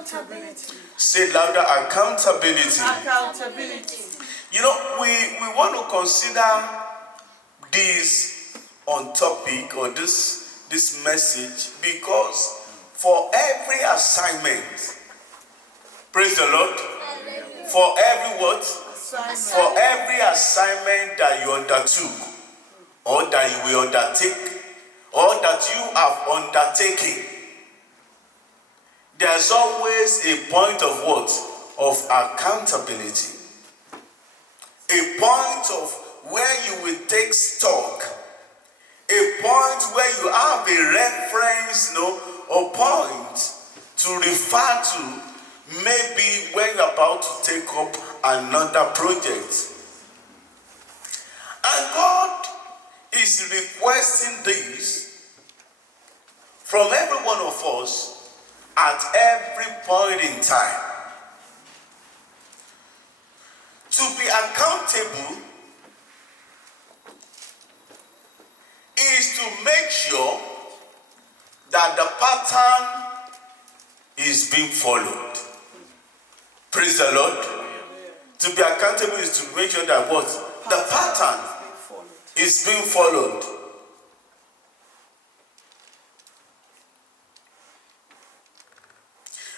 Accountability. Say louder, accountability. Accountability. You know, we want to consider this on topic or this message because for every assignment, praise the Lord, for every what? For every assignment that you undertook or that you will undertake or that you have undertaken, there's always a point of what? Of accountability. A point of where you will take stock. A point where you have a reference, or point to refer to maybe when you're about to take up another project. And God is requesting this from every one of us at every point in time. To be accountable is to make sure that the pattern is being followed. Praise the Lord. To be accountable is to make sure that what? The pattern is being followed.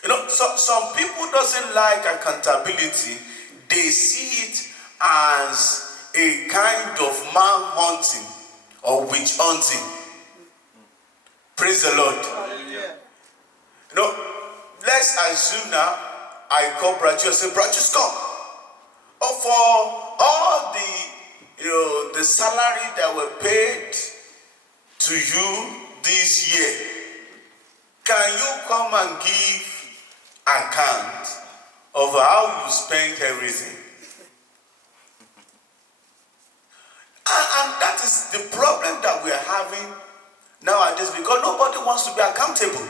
You know, some people doesn't like accountability. They see it as a kind of man hunting or witch hunting. Praise the Lord. You know, let's assume now I call Brachu and say, Brachu, come. Or for all the salary that were paid to you this year, can you come and give account of how you spent everything? And that is the problem that we are having nowadays, because nobody wants to be accountable.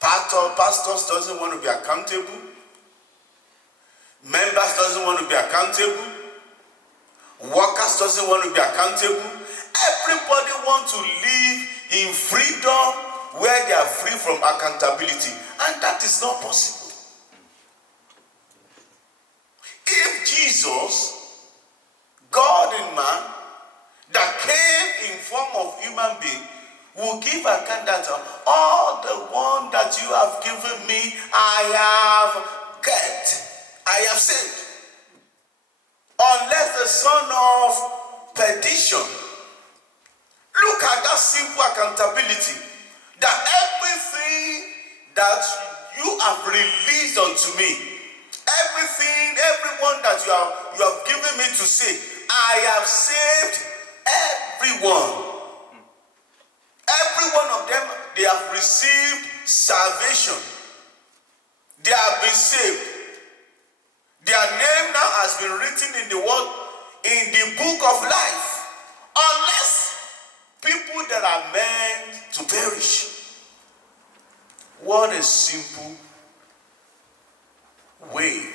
Pastors doesn't want to be accountable. Members doesn't want to be accountable. Workers doesn't want to be accountable. Everybody wants to live in freedom where they are free from accountability. And that is not possible. If Jesus, God in man, that came in form of human being, will give account that all the one that you have given me, I have kept. I have saved. Unless the son of perdition. Look at that simple accountability. That everything that you have released unto me, everyone that you have given me to say, I have saved everyone. Every one of them, they have received salvation. They have been saved. Their name now has been written in the book of life. Unless people that are meant to perish. What a simple way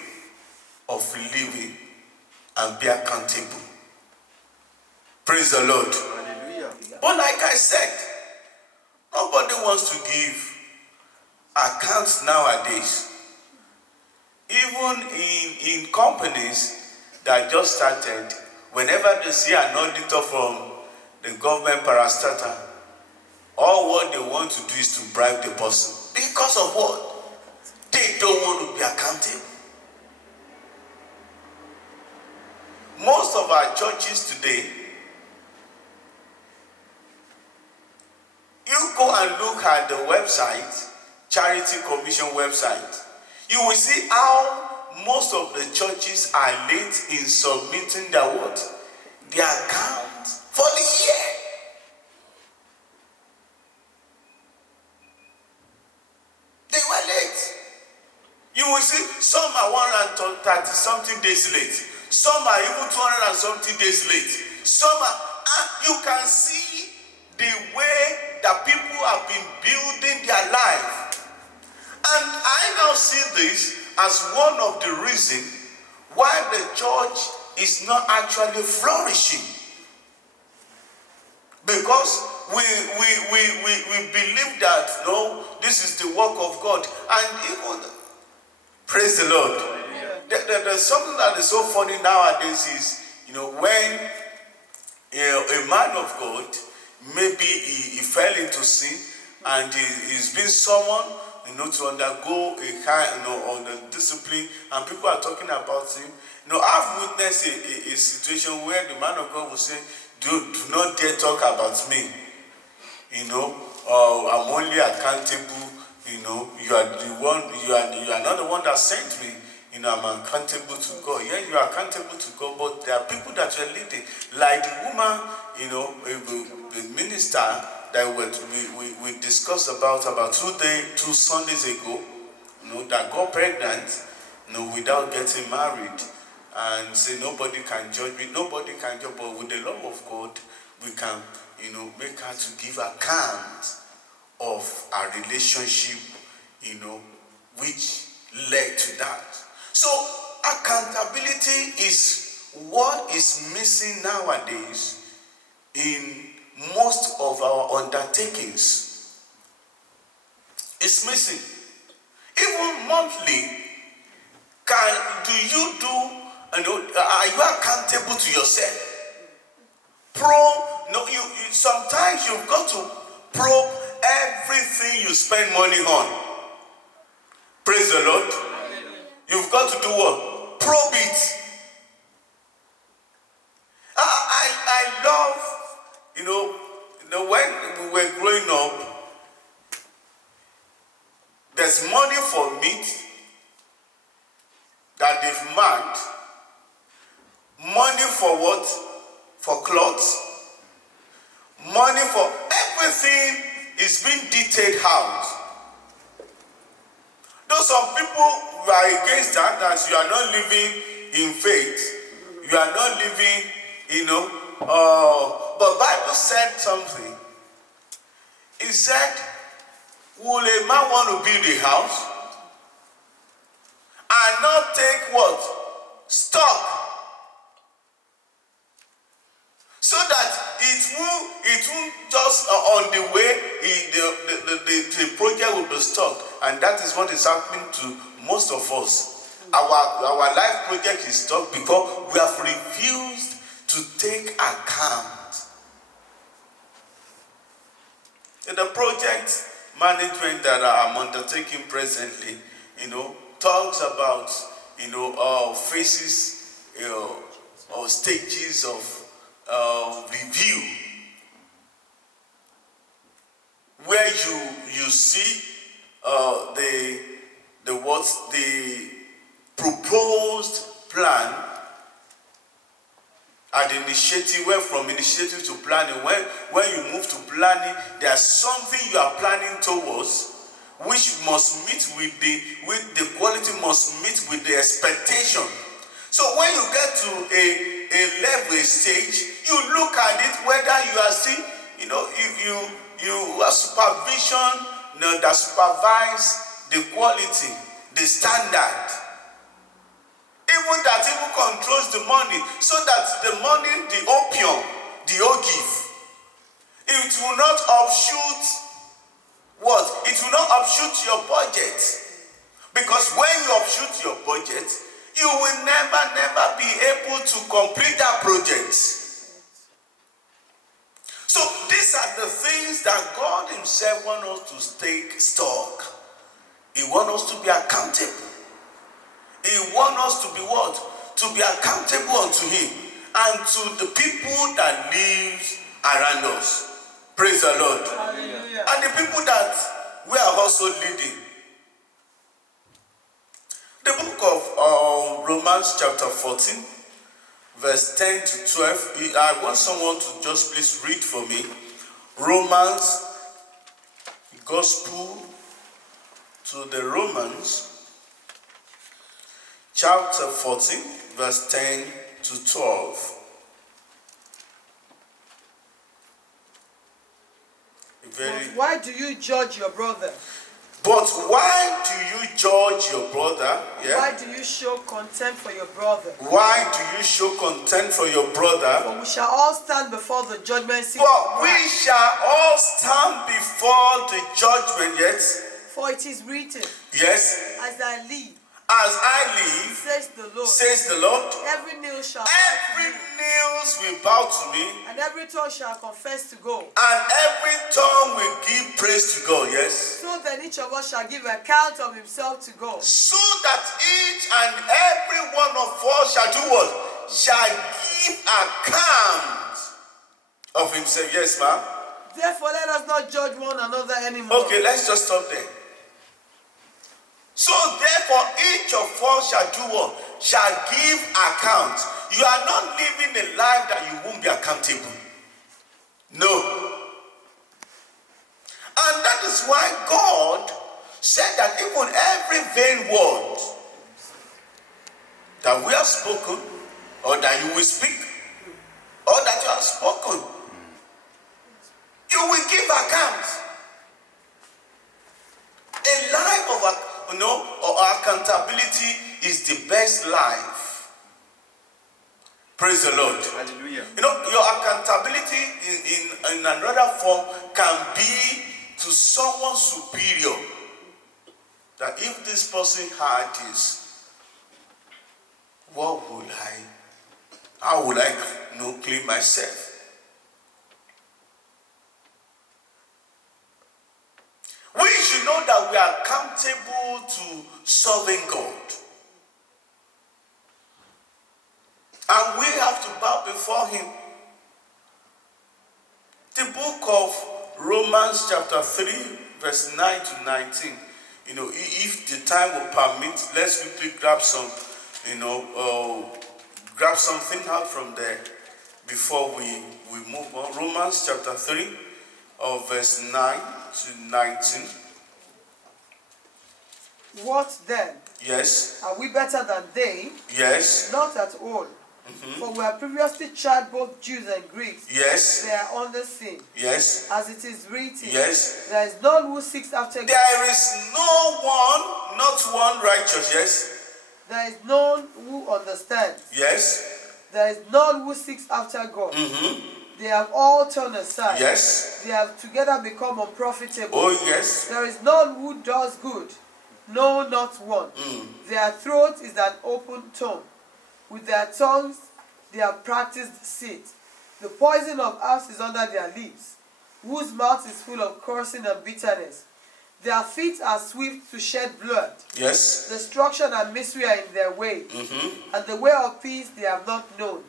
of living and be accountable. Praise the Lord. Hallelujah. But like I said, nobody wants to give accounts nowadays. Even in companies that just started, whenever they see an auditor from the government parastatal, all what they want to do is to bribe the person. Because of what? They don't want to be accountable. Most of our churches today, you go and look at the website, Charity Commission website, you will see how most of the churches are late in submitting their what? Their account for the year. They were late. You will see some are 130 something days late. Some are even 200 and something days late. Some are, and you can see the way that people have been building their life. And I now see this as one of the reasons why the church is not actually flourishing. Because we believe that no, this is the work of God. And even praise the Lord. There's something that is so funny nowadays is, when a man of God, maybe he fell into sin and he's been summoned, to undergo a kind, on the discipline, and people are talking about him. I've witnessed a situation where the man of God will say, do not dare talk about me. I'm only accountable. You are the one. You are not the one that sent me. I'm accountable to God. Yeah, you are accountable to God, but there are people that you're leading, like the woman, the minister that we discussed about 2 Sundays ago, that got pregnant, without getting married, and say nobody can judge me, nobody can judge, but with the love of God, we can, make her to give account of our relationship, which led to that. So accountability is what is missing nowadays in most of our undertakings. It's missing. Even monthly, are you accountable to yourself? Sometimes you've got to probe everything you spend money on. Praise the Lord. You've got to do what? Probe it. I love, when we were growing up, there's money for meat that they've marked. Money for what? For clothes. Money for everything is being detailed out. Though some people are against that, as you are not living in faith, you are not living, but Bible said something. It said, will a man want to build a house and not take what? Stock. So that it won't just on the way, the project will be stopped. And that is what is happening to most of us. Our life project is stopped because we have refused to take account. In the project management that I'm undertaking presently, talks about, phases, or stages of review, where you see the proposed plan and initiative. Where from initiative to planning, when you move to planning, there's something you are planning towards, which must meet with the quality, must meet with the expectation. So when you get to a level, a stage, you look at it whether you are still, you have supervision, that supervise the quality, the standard, even that even controls the money, so that the money, the opium, the ogive, it will not upshoot what? It will not upshoot your budget. Because when you upshoot your budget, you will never be able to complete that project. So these are the things that God himself wants us to take stock. He wants us to be accountable. He wants us to be what? To be accountable unto him and to the people that live around us. Praise the Lord. Hallelujah. And the people that we are also leading. The book of Romans chapter 14, verse 10 to 12. I want someone to just please read for me. Romans, Gospel to the Romans, chapter 14, verse 10 to 12. Why do you judge your brother? But why do you judge your brother? Yeah? Why do you show contempt for your brother? Why do you show contempt for your brother? For we shall all stand before the judgment seat. For we shall all stand before the judgment, yes? For it is written, Yes. as I live, As I live, says the Lord, every knee shall nails will bow to me, and every tongue shall confess to God. and every tongue will give praise to God, yes? So then each of us shall give account of himself to God. So that each and every one of us shall do what? Shall give account of himself. Yes, ma'am? Therefore, let us not judge one another anymore. Okay, let's just stop there. So therefore, each of us shall do what? Shall give account. You are not living a life that you won't be accountable. No. And that is why God said that even every vain word that we have spoken, or that you will speak, or that you have spoken, you will give account. A life of accountability is the best life. Praise the Lord. Hallelujah. Your accountability in another form can be to someone superior. That if this person had this, how would I clean myself? We should know that we are accountable to serving God. And we have to bow before him. The book of Romans chapter 3 verse 9 to 19. If the time will permit, let's quickly grab grab something out from there before we move on. Romans chapter 3 of verse 9 to 19. What then? Yes. Are we better than they? Yes. Not at all. For we have previously charged both Jews and Greeks. Yes. They are under sin. Yes. As it is written. Yes. There is none who seeks after God. There is no one, not one righteous. Yes. There is none who understands. Yes. There is none who seeks after God. They have all turned aside. Yes. They have together become unprofitable. Oh, yes. There is none who does good. No, not one. Their throat is an open tomb. With their tongues they have practiced deceit. The poison of asps is under their lips, whose mouth is full of cursing and bitterness. Their feet are swift to shed blood. Yes. Destruction and misery are in their ways, and the way of peace they have not known.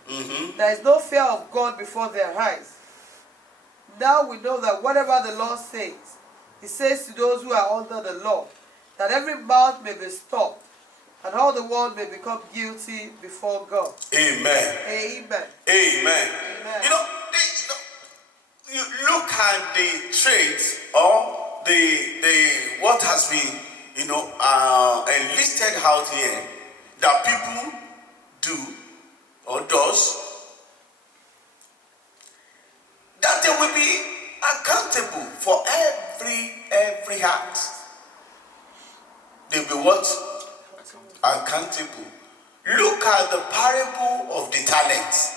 There is no fear of God before their eyes. Now we know that whatever the law says, it says to those who are under the law, that every mouth may be stopped, and all the world may become guilty before God. Amen. Amen. Amen. Amen. You look at the traits or the what has been enlisted out here that people do or does, that they will be accountable for every act. They'll be what? Accountable. Look at the parable of the talents.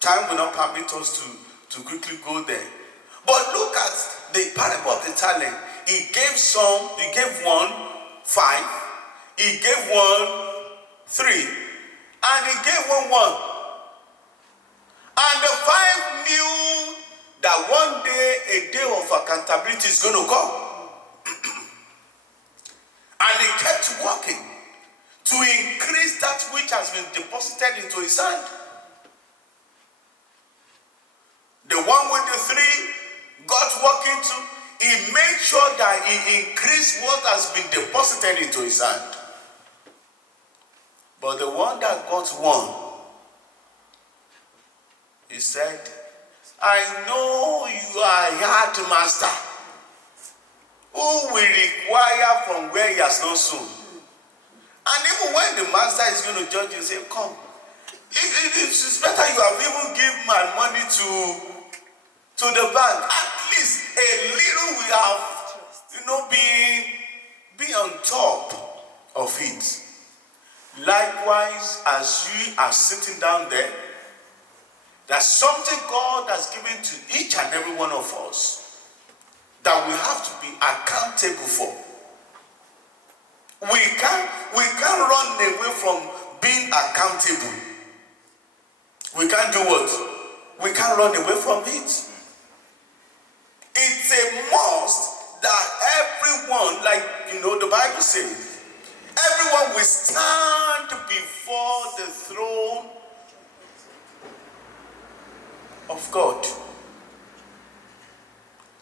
Time will not permit us to quickly go there. But look at the parable of the talent. He gave one 5, he gave one 3, and he gave one. And the 5 knew that one day a day of accountability is going to come. And he kept working to increase that which has been deposited into his hand. The one with the 3 got working too. He made sure that he increased what has been deposited into his hand. But the one that got 1, he said, I know you are a hard master who will require from where he has not sown. And even when the master is going to judge you, say, come. It's better you have even given my money to the bank. At least a little we have, be on top of it. Likewise, as you are sitting down there, there's something God has given to each and every one of us that we have to be accountable for. We can't run away from being accountable. We can't do what? We can't run away from it. It's a must that everyone, the Bible says, everyone will stand before the throne of God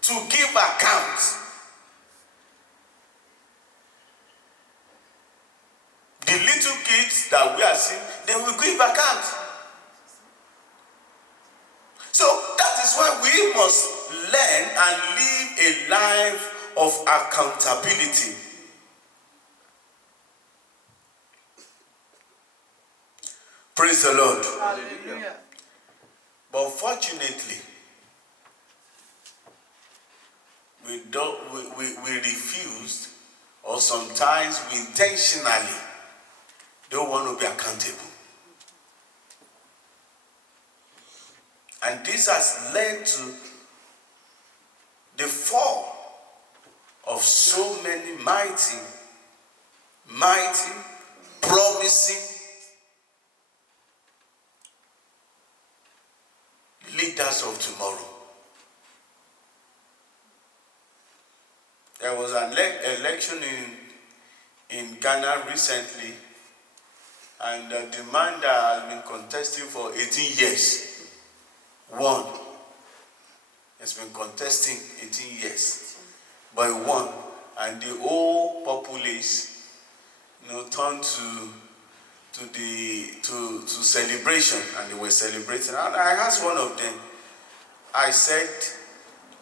to give account. The little kids that we are seeing, they will give account. So that is why we must learn and live a life of accountability. Praise the Lord. Hallelujah. But fortunately, we refused, or sometimes we intentionally don't want to be accountable. And this has led to the fall of so many mighty, promising leaders of tomorrow. There was an election in Ghana recently, and the man that has been contesting for 18 years won. Has been contesting 18 years, but he won, and the whole populace, turned to celebration, and they were celebrating. And I asked one of them, I said,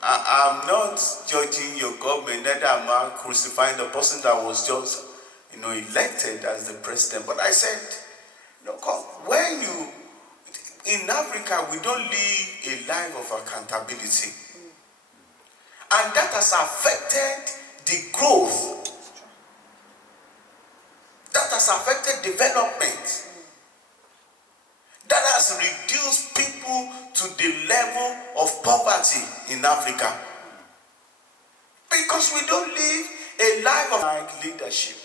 I'm not judging your government, neither am I crucifying the person that was just, elected as the president. But I said, when in Africa, we don't live a life of accountability. And that has affected the growth. That has affected development. That has reduced people to the level of poverty in Africa. Because we don't live a life of leadership.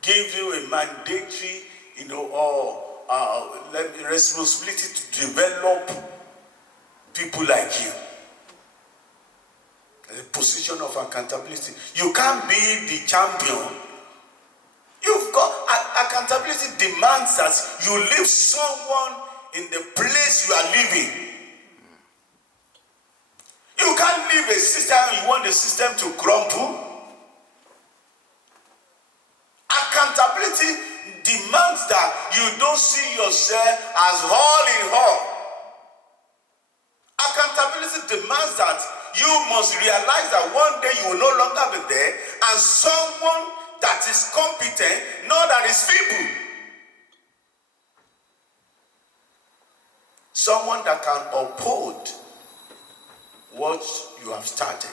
Give you a mandatory, responsibility to develop people like you. The position of accountability. You can't be the champion. You've got accountability demands that you leave someone in the place you are living. You can't leave a system and you want the system to crumble. Accountability demands that you don't see yourself as all in all. Accountability demands that you must realize that one day you will no longer be there, and someone that is competent, not that is feeble. Someone that can uphold what you have started.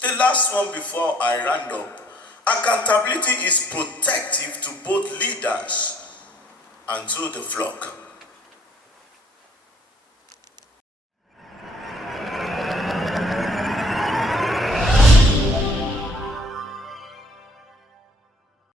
The last one before I round up. Accountability is protective to both leaders and to the flock.